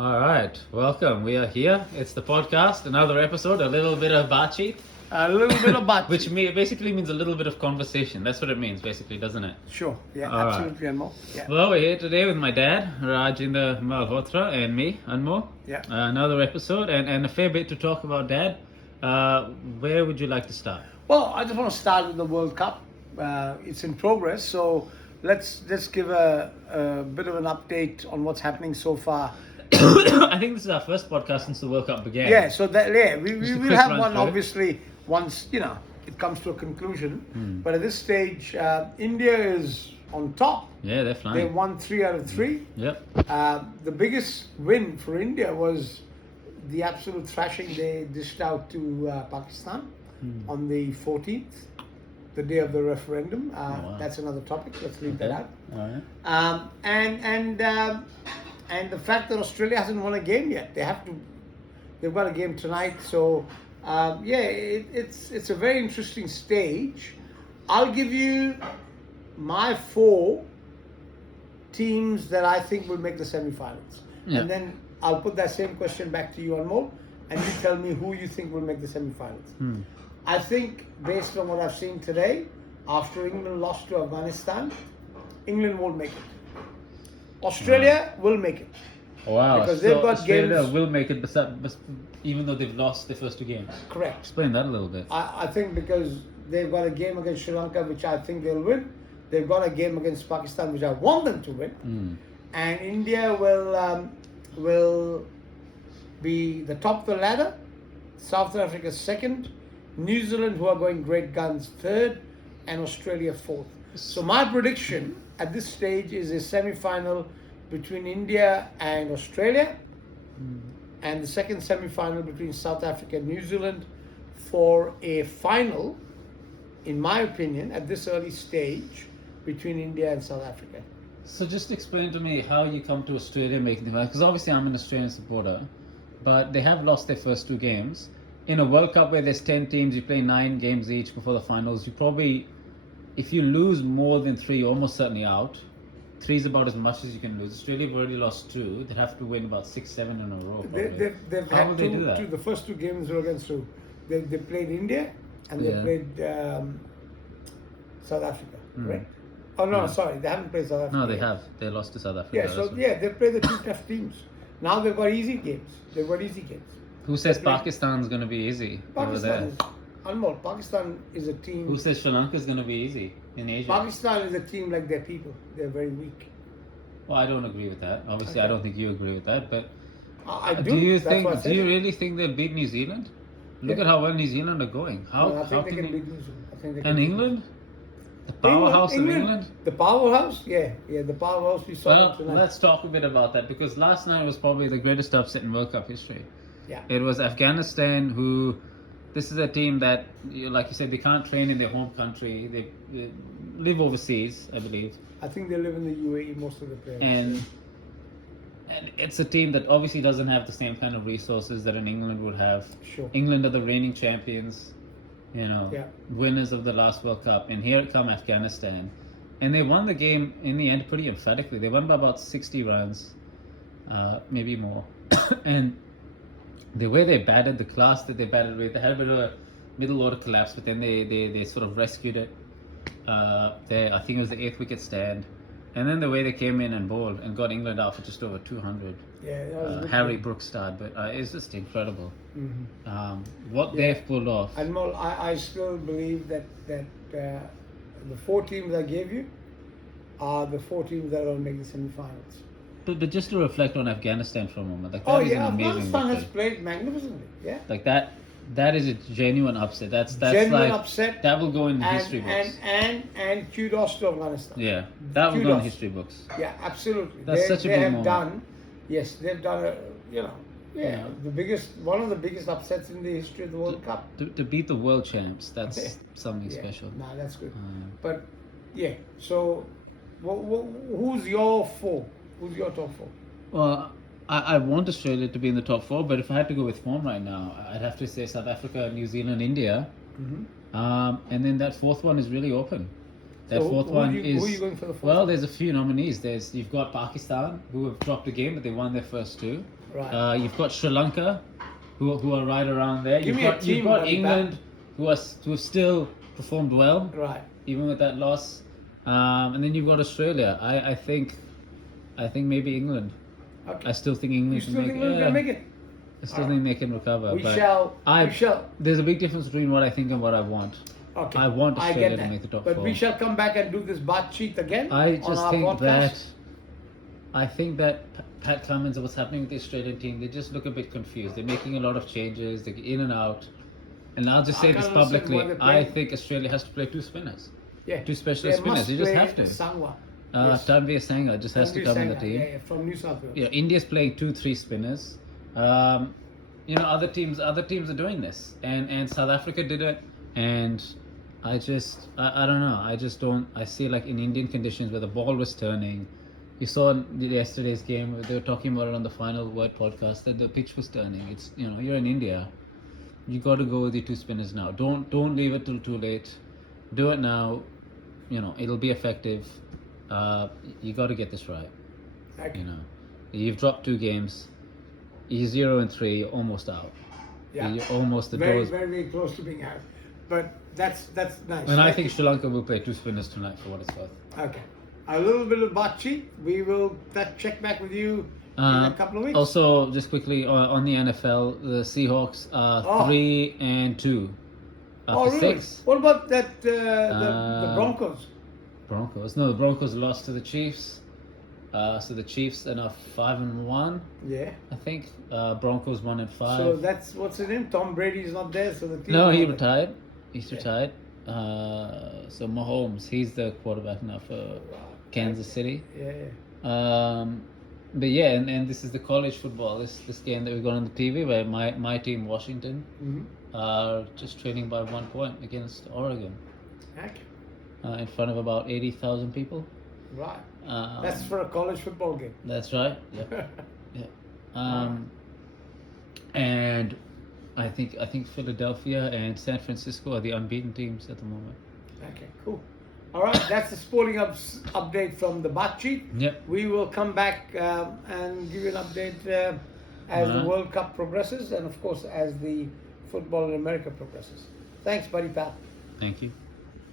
All right, welcome. We are here. It's the podcast, another episode, a little bit of bachi, A little bit of bachi. which basically means a little bit of conversation. That's what it means, basically, doesn't it? Sure, yeah, All right. absolutely, Anmol. Yeah. Well, we're here today with my dad, Rajinder Malhotra, and me, Anmol. Yeah. Another episode and a fair bit to talk about, Dad. Where would you like to start? Well, I just want to start with the World Cup. It's in progress, so let's give a bit of an update on what's happening so far. I think this is our first podcast since the World Cup began. Yeah, so that we Just a will quick have run one through it. obviously once it comes to a conclusion. But at this stage, India is on top. Yeah, they're They flying. won 3 out of 3. Yep. The biggest win for India was the absolute thrashing they dished out to Pakistan on the 14th, the day of the referendum. wow. That's another topic. Let's leave that Okay. out. All right. And the fact that Australia hasn't won a game yet. They've got a game tonight. So it's a very interesting stage. I'll give you my 4 teams that I think will make the semi-finals. Yeah. And then I'll put that same question back to you, Anmol, and you tell me who you think will make the semi-finals. I think, based on what I've seen today, after England lost to Afghanistan, England won't make it. Australia will make it. Wow. Because so they've got Australia games- will make it, even though they've lost their first 2 games. Correct. Explain that a little bit. I think because they've got a game against Sri Lanka, which I think they'll win. They've got a game against Pakistan, which I want them to win. And India will be the top of the ladder. South Africa second. New Zealand, who are going great guns, third. And Australia fourth. So my prediction at this stage is a semi-final between India and Australia. And the second semi-final between South Africa and New Zealand for a final, in my opinion, at this early stage between India and South Africa. So just explain to me how you come to Australia making the final, because obviously I'm an Australian supporter, but they have lost their first 2 games. In a World Cup where there's 10 teams, you play 9 games each before the finals, you probably, if you lose more than 3, you're almost certainly out. 3 is about as much as you can lose. Australia have already lost 2. They'd have to win about 6, 7 in a row. Probably. They've How had will they do that? the first 2 games were against who? They played India and they Yeah. played South Africa, right? Oh no, Yeah. sorry, they haven't played South Africa. No, they yet. have. They lost to South Africa. Yeah, that's so right. yeah, they play the 2 tough teams. Now they've got easy games. Who says They play- Pakistan's going to be easy over there? Pakistan is Anmol. Pakistan is a team. Who says Sri Lanka's going to be easy in Asia? Pakistan is a team like their people. They're very weak. Well, I don't agree with that. Obviously, I Okay. don't think you agree with that. But I do. do you That's why I think? said Do you it. really think they'll beat New Zealand? Look Yeah. at how well New Zealand are going. How? No, I how think they can can they? beat New Zealand. I think they can And beat England, the powerhouse of England. The powerhouse, yeah, the powerhouse we saw Well, tonight. let's talk a bit about that because last night was probably the greatest upset in World Cup history. Yeah. It was Afghanistan who. This is a team that, like you said, they can't train in their home country. They live overseas, I believe. I think they live in the UAE, most of the players. And it's a team that obviously doesn't have the same kind of resources that an England would have. Sure. England are the reigning champions, Yeah. winners of the last World Cup, and here come Afghanistan, and they won the game in the end pretty emphatically. They won by about 60 runs, maybe more, and the way they batted, the class that they batted with, they had a bit of a middle order collapse, but then they sort of rescued it. I think it was the 8th wicket stand. And then the way they came in and bowled and got England out for just over 200. Yeah, that was a good Harry game. Brooks starred, but it's just incredible Mhm. what Yeah. they've pulled off. Anmol, I still believe that the 4 teams I gave you are the 4 teams that will make the semi-finals. But just to reflect on Afghanistan for a moment, like that Oh is yeah, an amazing Afghanistan has victory. played magnificently. Yeah. Like that is a genuine upset. That's Genuine like upset. that will go in the And, history books. and kudos to Afghanistan. Yeah, that will go in Kudos. history books. Yeah, absolutely. That's such a they big have moment. done. Yes, they've done. Yeah. One of the biggest upsets in the history of the World Cup. To beat the world champs, that's Yeah. something Yeah. special. Nah, that's good. Uh, But yeah, so who's your 4? Who's your top 4? Well, I want Australia to be in the top 4, but if I had to go with form right now, I'd have to say South Africa, New Zealand, India. Mm-hmm. And then that 4th one is really open. That fourth who one are is. you going for the fourth? Well, there's a few nominees. You've got Pakistan, who have dropped a game, but they won their first two. Right. You've got Sri Lanka, who are right around there. Give You've me a got team, you've got buddy, England, who have still performed well, Right. even with that loss. And then you've got Australia. I think maybe England. Okay. I still think You England still can think make England it. can make it? I still think they can recover. We but shall. We shall. There's a big difference between what I think and what I want. Okay. I want I Australia get to that. make the top But four. we shall come back and do this bat sheet again I on just our think podcast. I think that Pat Cummins and what's happening with the Australian team, they just look a bit confused. They're making a lot of changes. They're in and out. And I'll just I say this can't understand publicly. why they're I playing. think Australia has to play two spinners. Yeah. Two specialist They spinners. must You just play have to. Sangwa. Tanveer Sangha just has to Tanveer come in the Sangha, team. Yeah, from New South Wales. You know, India's playing 2-3 spinners. Other teams are doing this, and South Africa did it, and I don't know. I see like in Indian conditions where the ball was turning. You saw in yesterday's game, they were talking about it on the Final Word podcast, that the pitch was turning. It's, you're in India. You got to go with the two spinners now. Don't leave it till too late. Do it now. It'll be effective. You got to get this right. Okay. You've dropped 2 games. You're 0-3. You're almost out. Yeah. You're almost the Very, doors. very, very close to being out. But that's nice. And I think Sri Lanka will play 2 spinners tonight for what it's worth. Okay. A little bit of bachi. We will check back with you in a couple of weeks. Also, just quickly on the NFL, the Seahawks are 3-2 after really? 6. What about that the Broncos? Broncos. No, the Broncos lost to the Chiefs. So the Chiefs are now 5-1. Yeah. I think Broncos 1-5. So that's what's his name? Tom Brady's not there, so the team. No, he is not there. retired. He's retired. So Mahomes, he's the quarterback now for Kansas City. Yeah. But yeah, and this is the college football. This game that we got on the TV where my team Washington are just trailing by 1 point against Oregon. Okay. In front of about 80,000 people. Right. That's for a college football game. That's right. Yeah. Yeah. And I think Philadelphia and San Francisco are the unbeaten teams at the moment. Okay, cool. All right, that's the sporting update from the Batchi. Yep. We will come back and give you an update as the World Cup progresses and, of course, as the football in America progresses. Thanks, buddy pal. Thank you.